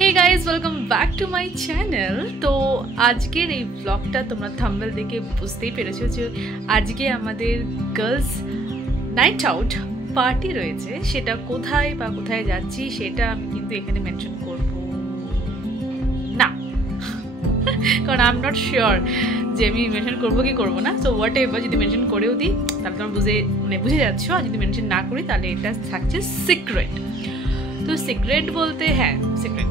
Hey guys, welcome back to my channel. তো আজকের এই ব্লগটা তোমরা থাম্বনেল দেখে বুঝতেই পেরেছো যে আজকে আমাদের গার্লস নাইট আউট পার্টি রয়েছে। সেটা কোথায় বা কোথায় যাচ্ছি সেটা আমি কিন্তু এখানে মেনশন করব না, কারণ আই এম নট শিওর যে আমি মেনশন করবো কি করবো না। সো হোয়াট এভার, যদি মেনশন করেও দিই তাহলে তোমরা বুঝে যাচ্ছ, আর যদি মেনশন না করি তাহলে এটা থাকছে সিক্রেট। তো সিক্রেট বলতে হ্যাঁ সিক্রেট।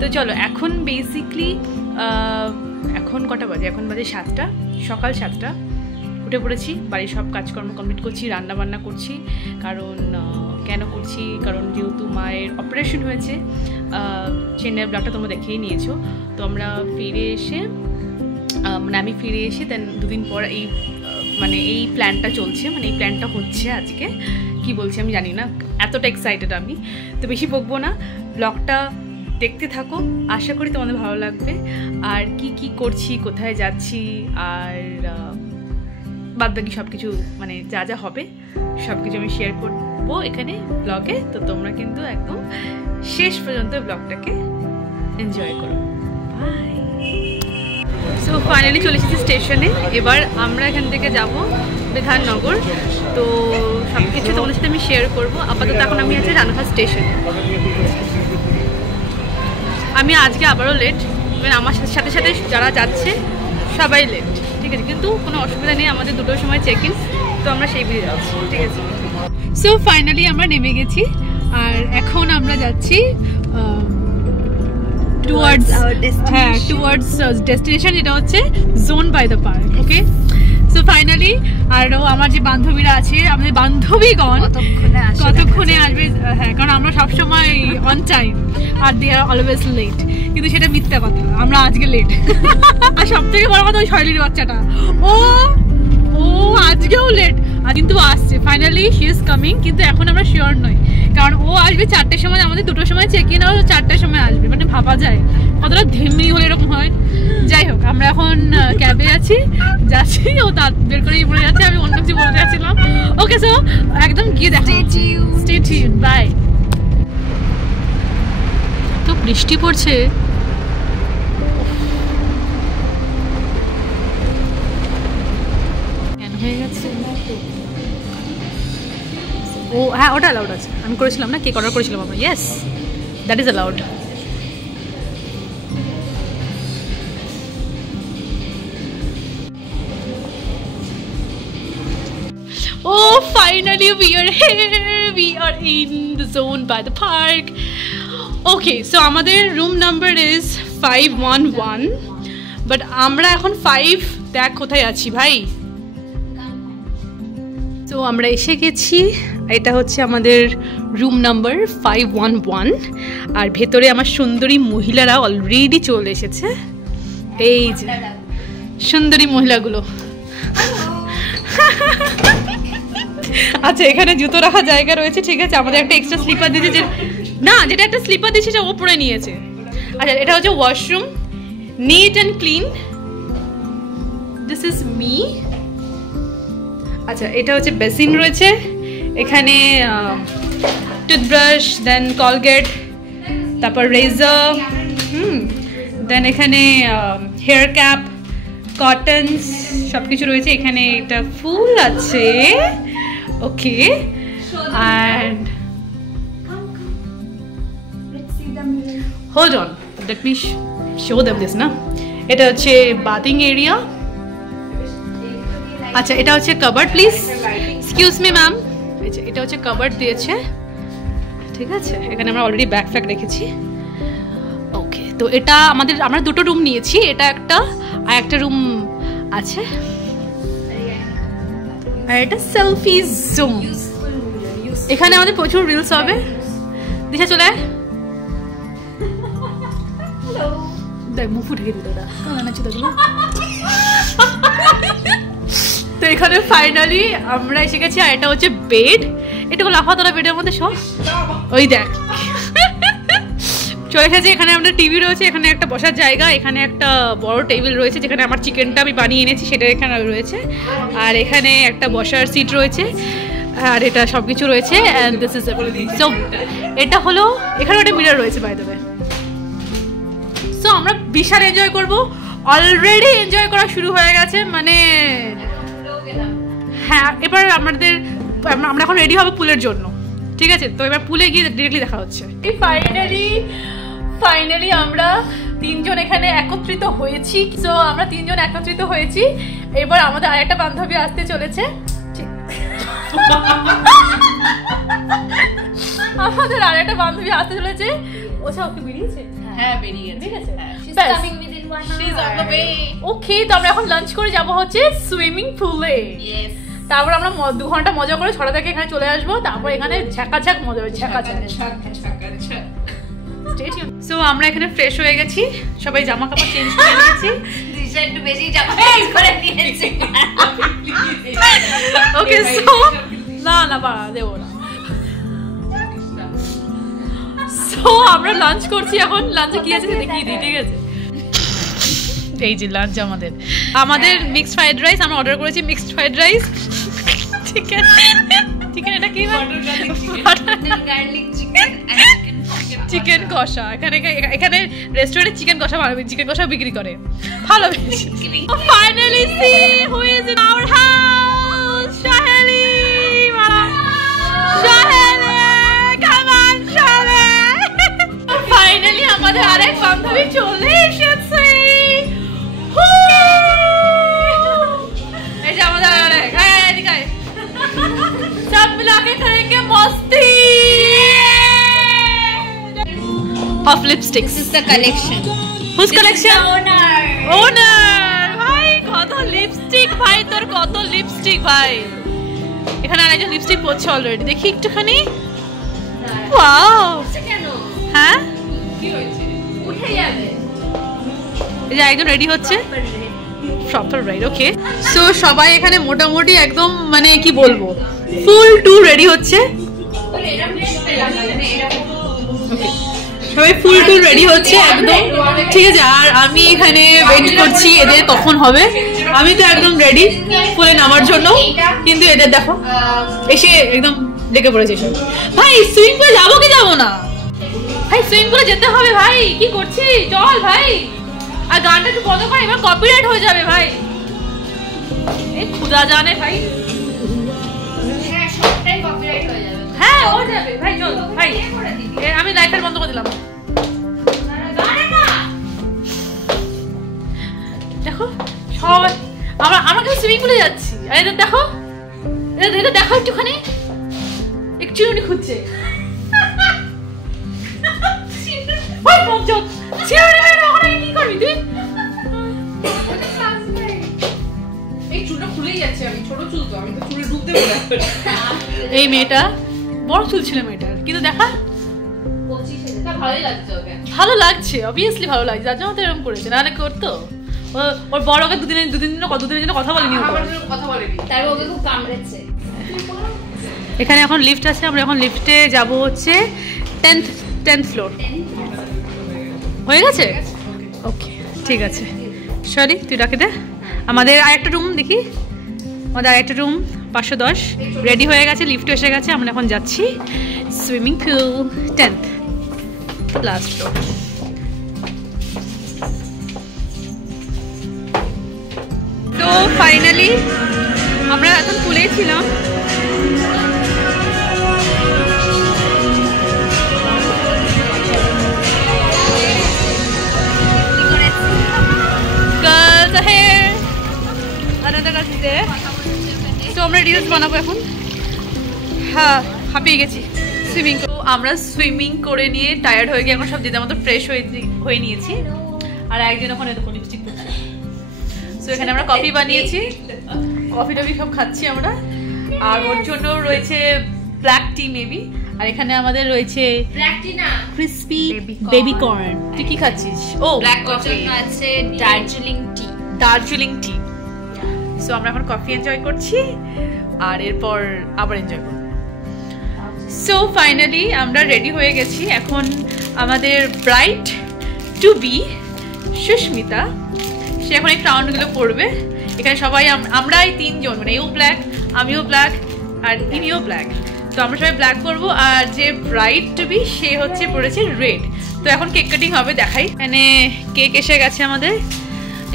তো চলো এখন বেসিকলি এখন কটা বাজে, এখন বাজে 7টা, সকাল 7টা। উঠে পড়েছি, বাড়ির সব কাজকর্ম কমপ্লিট করছি, রান্না বান্না করছি। কারণ কেন করছি, কারণ যেহেতু মায়ের অপারেশন হয়েছে, চেন্নাইয়ের ব্লগটা তোমরা দেখেই নিয়েছো। তো আমরা ফিরে এসে আমি ফিরে এসে দেন দুদিন পর এই প্ল্যানটা চলছে, এই প্ল্যানটা হচ্ছে আজকে। কি বলছি আমি জানি না, এতটা এক্সাইটেড আমি। তো বেশি বকবো না, ব্লগটা দেখতে থাকো, আশা করি তোমাদের ভালো লাগবে। আর কি করছি, কোথায় যাচ্ছি, আর বাদবাকি সব কিছু যা যা হবে সব কিছু আমি শেয়ার করবো এখানে ব্লগে। তো তোমরা কিন্তু একদম শেষ পর্যন্ত ব্লগটাকে এনজয় করো। বাই। সো ফাইনালি চলে এসেছি স্টেশনে। এবার আমরা এখান থেকে যাব বিধাননগর। তো সব কিছু তোমাদের সাথে আমি শেয়ার করবো। আপাতত এখন আমি আছি রানাঘাট স্টেশনে। আমি আজকে আবারও লেট, আমার সাথে সাথে যারা যাচ্ছে সবাই লেট, ঠিক আছে, কিন্তু কোনো অসুবিধা নেই, আমাদের 2টোর সময় চেক ইন। তো আমরা সেই বুঝে যাচ্ছি, ঠিক আছে। সো ফাইনালি আমরা নেমে গেছি, আর এখন আমরা যাচ্ছি টুয়ার্ডস ডেস্টিনেশন, যেটা হচ্ছে zone by the park. Okay, so finally আরও আমার যে বান্ধবীরা আছে, আমাদের বান্ধবীগণ কতক্ষণে আসবে। হ্যাঁ, কারণ আমরা সবসময় অন টাইম আর দে আর অলওয়েজ লেট, কিন্তু সেটা মিথ্যা কথা, আমরা আজকে লেট। আর সব থেকে বড় কথা ওই শৈলীর বাচ্চাটা, ও আজকেও লেট, আর কিন্তু আসছে। ফাইনালি শি ইজ কামিং, কিন্তু এখন আমরা শিওর নই, কারণ ও আসবে 4টের সময়, আমাদের 2টোর সময় চেক ইন, আর 4টের সময় আসবে। ভাবা যায় কতটা ধিমি হলে এরকম হয়। যাই হোক, আমরা এখন ক্যাবে যাচ্ছি, ও দাঁত বের করেই বলে যাচ্ছে, আমি অন্য কিছু বলতে যাচ্ছিলাম। ওকে, সো একদম গিয়ে দেখো, স্টে টিউন, বাই। তো বৃষ্টি পড়ছে, কেন হয়ে গেছে? ও হ্যাঁ, ওটা অ্যালাউড আছে, আমি করেছিলাম না, কেক অর্ডার করেছিলাম আমরা। Yes, that is allowed. Oh, finally we are here. We are in the zone by the park. Okay, so আমাদের room number is 511, but আমরা এখন 5 দেখ কোথায় আছি ভাই। তো আমরা এসে গেছি, এটা হচ্ছে আমাদের রুম নাম্বার 511, আর ভেতরে আমার সুন্দরী মহিলারা অলরেডি চলে এসেছে। এই যে সুন্দরী মহিলাগুলো। আচ্ছা, এখানে জুতো রাখার জায়গা রয়েছে, ঠিক আছে। আমাদের একটা এক্সট্রা স্লিপার দিয়েছে, যেটা একটা স্লিপার দিয়েছে সেটা ওপরে নিয়েছে। আচ্ছা, এটা হচ্ছে washroom, neat and clean. This is me. আচ্ছা, এটা হচ্ছে বেসিন রয়েছে, এখানে টুথব্রাশ, দেন কলগেট, তারপর রেজার, দেন এখানে হেয়ার ক্যাপ, কটনস, সব কিছু রয়েছে। এখানে একটা ফুল আছে। ওকে, and hold on, let me show them this না। এটা হচ্ছে বাথিং এরিয়া। আচ্ছা, এটা হচ্ছে covered, please excuse me ma'am. এটা হচ্ছে কাবার্ড দিয়েছে, ঠিক আছে। এখানে আমরা অলরেডি ব্যাগ ফ্যাগ রেখেছি। ওকে, তো এটা আমরা 2টো রুম নিয়েছি, এটা একটা আর একটা রুম আছে। আর এটা সেলফি জোন, এখানে আমাদের প্রচুর রিলস হবে। দিশা চলে আয়, দেখ মুখ ফুটে দিল ওটা। তো এখানে ফাইনালি আমরা এসে গেছি, আর এটা হচ্ছে বেড। এটা লাফা তোরা বেডের মধ্যে সব, ওই দেখ চলে এসেছে। এখানে আমাদের টিভি রয়েছে, এখানে একটা বসার জায়গা, এখানে একটা বড় টেবিল রয়েছে, যেখানে আমার চিকেনটা আমি বানিয়ে এনেছি সেটা এখানে রয়েছে, আর এখানে একটা বসার সিট রয়েছে, আর এটা সব কিছু রয়েছে। And this is everything. So এটা হলো, এখানে একটা মিরর রয়েছে বাই দ্য ওয়ে। আমরা বিশাল এনজয় করব। অলরেডি এনজয় করা শুরু হয়ে গেছে, মানে হ্যাঁ এবার আমরা এখন রেডি হবো পুলের জন্য, ঠিক আছে? তো এবার পুলে গিয়ে ডিরেক্টলি দেখা হচ্ছে। ফাইনালি আমরা তিনজন এখানে একত্রিত হয়েছি। তো আমরা তিনজন একত্রিত হয়েছি, এবার আমাদের আরেকটা বান্ধবী আসতে চলেছে। আমাদের আরেকটা বান্ধবী আসতে চলেছে। ওছা ওকে বেরিয়েছে? হ্যাঁ বেরিয়েছে, ঠিক আছে। ওকে, তো আমরা এখন লাঞ্চ করে যাবো হচ্ছে সুইমিং পুলে। তারপর আমরা 2 ঘন্টা মজা করে 6টা থেকে এখানে চলে আসবো। তারপর এখানে ঝাঁকাঝাঁক মজা হবে, ঝাঁকাঝাঁক। সো আমরা এখানে ফ্রেশ হয়ে গেছি, সবাই জামা কাপড় চেঞ্জ করে নিয়েছি। একটু বেশি জামা চেঞ্জ করে নিয়েছি। ওকে, সো না বাড়া দেবো না। সো আমরা লাঞ্চ করছি এখন। লাঞ্চে কি আছে দেখিয়ে দিই, ঠিক আছে? এই যে লাঞ্চ আমাদের মিক্সড ফ্রাইড রাইস। আমরা অর্ডার করেছি মিক্সড ফ্রাইড রাইস, চিকেন। এটা কি? চিকেন কষা। এখানে রেস্টুরেন্টে চিকেন কষা বিক্রি করে, ভালো বেশি। Finally she who is in our house, Shaheli. Finally আমাদের আরেক বান্ধবী চলে এসেছে। এই যে আমাদের আরেক, এদিকে আয়। সব মিলাকে করেंगे मस्ती of lipsticks. This is the collection. Whose collection? Owner. ভাই কত লিপস্টিক, ভাই তোর কত লিপস্টিক ভাই। এখানে আরেকজন লিপস্টিক পরছে অলরেডি, দেখি একটুখানি। ওয়াও, কেন? হ্যাঁ কি হয়েছে? উঠে যাবে। এই যে একজন রেডি হচ্ছে, প্রপার রাইট। ওকে, সো সবাই এখানে মোটামুটি একদম মানে কি বলবো, ফুল টু রেডি হচ্ছে। ওকে, সবাই ফুল টু রেডি হচ্ছে একদম, ঠিক আছে। আর আমি এখানে ওয়েট করছি এদের কখন হবে। আমি তো একদম রেডি ফুলে নামার জন্য, কিন্তু এদের দেখো এসে একদম লেগে পড়েছে সব। ভাই সুইমিং পুলে যাবো কি যাবো না? ভাই সুইমিং পুলে যেতে হবে ভাই, কি করছিস? চল ভাই। আর গানটা একটু বন্ধ কর, এবার কপিরাইট হয়ে যাবে ভাই। এই খুদা জানে ভাই। হ্যাঁ সবটাই কপিরাইট হয়ে যাবে। হ্যাঁ হয়ে যাবে ভাই, চল ভাই। আমি লাইটটা বন্ধ করে দিলাম। দেখো সবাই আমরা কিন্তু সুইমিং পুলে যাচ্ছি। আর এদের দেখো, এদের দেখো একটুখানি, একটু চিরুনি খুঁজছে। কি করবি তুই? এই চুলটা খুলেই যাচ্ছে, আমি ছোট চুল তো, আমি তো চুলে ডুবতে বলে। এই মেয়েটা বড় চুল ছিল মেয়েটার, কিন্তু দেখা ভালোই লাগছে ওকে। ভালো লাগছে, অবভিয়াসলি ভালো লাগছে, যার জন্য তো এরকম করেছে, নাহলে করতো। ওর বড় ওকে দুদিনের জন্য কথা বলেনি, কথা বলেনি, তার ওকে খুব কামড়েছে। এখানে এখন লিফট আছে, আমরা এখন লিফটে যাব হচ্ছে 10th ফ্লোর। হয়ে গেছে? ওকে ঠিক আছে, সরি তুই ডাকে দে। আমাদের আরেকটা রুম দেখি, আমাদের আরেকটা রুম 510 রেডি হয়ে গেছে, লিফট এসে গেছে। আমরা এখন যাচ্ছি swimming pool 10th last floor. তো ফাইনালি আমরা এখন পুলেই ছিলাম। তো আমরা রিলস বানাবো এখন। হ্যাঁ হাঁপিয়ে গেছি সুইমিং। তো আমরা সুইমিং করে নিয়ে টায়ার্ড হয়ে গিয়ে এখন সব দিদার মতো ফ্রেশ হয়ে নিয়েছি। আর একজন ওখানে দেখো লিপস্টিক করছে। তো এখানে আমরা কফি বানিয়েছি, কফি টফি সব খাচ্ছি আমরা। আর ওর জন্য রয়েছে ব্ল্যাক টি মেবি। আর এখানে আমাদের রয়েছে ব্ল্যাক টি না, ক্রিসপি বেবি কর্ন। তুই কি খাচ্ছিস? ও ব্ল্যাক কফি আছে, দার্জিলিং টি। দার্জিলিং টি। সো আমরা এখন কফি এনজয় করছি আর এরপর আবার এনজয় করব। সো ফাইনালি আমরা রেডি হয়ে গেছি। এখন আমাদের ব্রাইড টু বি সুস্মিতা, সে এখন এই ক্রাউনগুলো পরবে। এখানে সবাই আমরা এই তিনজন, মানে এও ব্ল্যাক, আমিও ব্ল্যাক আর ইনিও ব্ল্যাক। তো আমরা সবাই ব্ল্যাক পরবো, আর যে ব্রাইড টু বি সে হচ্ছে পড়েছে রেড। তো এখন কেক কাটিং হবে, দেখাই। এখানে কেক এসে গেছে আমাদের,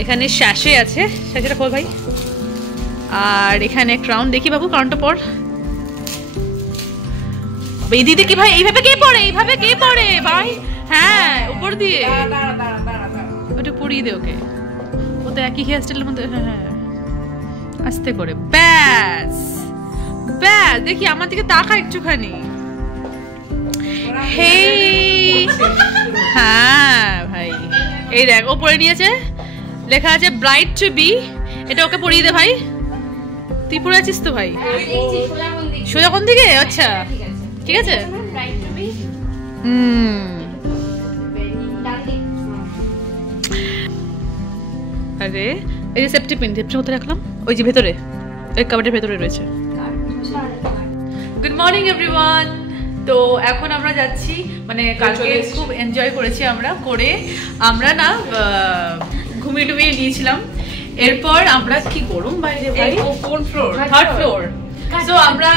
এখানে শ্যাশে আছে, শ্যাশেটা খোল ভাই। আর এখানে ক্রাউন, দেখি বাবু ক্রাউনটা পর। এই দিদি কি ভাই এইভাবে কে পড়ে, এইভাবে কে পড়ে ভাই? হ্যাঁ উপর দিয়ে ওটা পরিয়ে দে ওকে, ও তো একই হেয়ার স্টাইলের মধ্যে। হ্যাঁ হ্যাঁ আস্তে করে, ব্যাস ব্যাস। দেখি আমার দিকে তাকা একটুখানি। হ্যাঁ ভাই এই দেখ ও পরে নিয়েছে, লেখা আছে ব্রাইড টু বি। এটা ওকে পরিয়ে দে ভাই। তুই পরে আছিস তো ভাই? সোজা কোন দিকে? আচ্ছা ঠিক আছে। আরে এই যে সেফটি পিন, সেফটি কোথায় রাখলাম? ওই যে ভেতরে, ওই কাবার্ডের ভেতরে রয়েছে। Good morning everyone. তো এখন আমরা যাচ্ছি, মানে কালকে খুব এনজয় করেছি আমরা না ঘুমিয়ে টুমিয়ে নিয়েছিলাম। এরপর আমরা কি গরম বাইরে ভাই, কোন ফ্লোর? Third floor. সো আমরা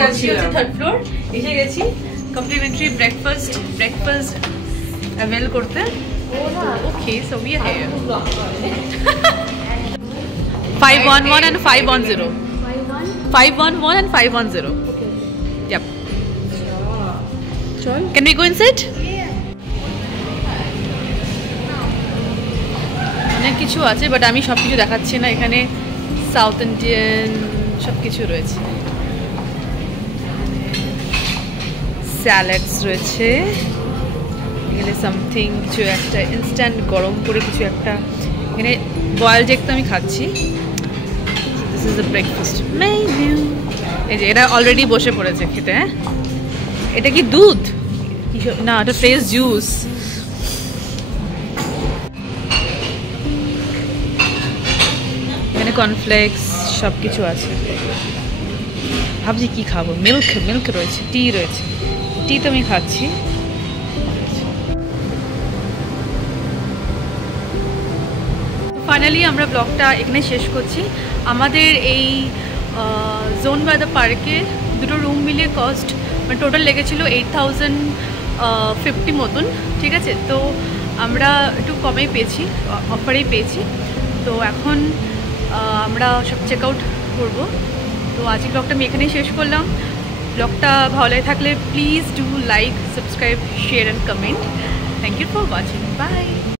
যাচ্ছি হচ্ছে থার্ড ফ্লোর, এসে গেছি কমপ্লিমেন্টারি ব্রেকফাস্ট অ্যাভেল করতে। Okay so we are here. 511 and 510. 511 and 510. Yep. Can we go inside? অনেক কিছু আছে বাট আমি সব কিছু দেখাচ্ছি না। এখানে সাউথ ইন্ডিয়ান সব কিছু রয়েছে, স্যালাডস রয়েছে, এখানে সামথিং কিছু একটা ইনস্ট্যান্ট গরম করে কিছু একটা, এখানে বয়েলড এগ তো আমি খাচ্ছি। This is the breakfast menu. এই যে এটা অলরেডি বসে পড়েছে খেতে। হ্যাঁ এটা কি দুধ? না এটা ফ্রেশ জুস। এখানে কর্নফ্লেক্স সব কিছু আছে। ভাবছি কি খাবো, মিল্ক রয়েছে, টি রয়েছে, টি তো আমি খাচ্ছি। ফাইনালি আমরা ব্লগটা এখানে শেষ করছি। আমাদের এই জোন বাই দ্য পার্কে দুটো রুম মিলিয়ে কস্ট মানে টোটাল লেগেছিল 8050 মতন, ঠিক আছে। তো আমরা একটু কমেই পেয়েছি, অফারেই পেয়েছি। তো এখন আমরা সব চেক আউট করবো। তো আজকের ব্লগটা আমি এখানেই শেষ করলাম। ব্লগটা ভালো লাগে থাকলে please do like, subscribe, share and comment. Thank you for watching, by.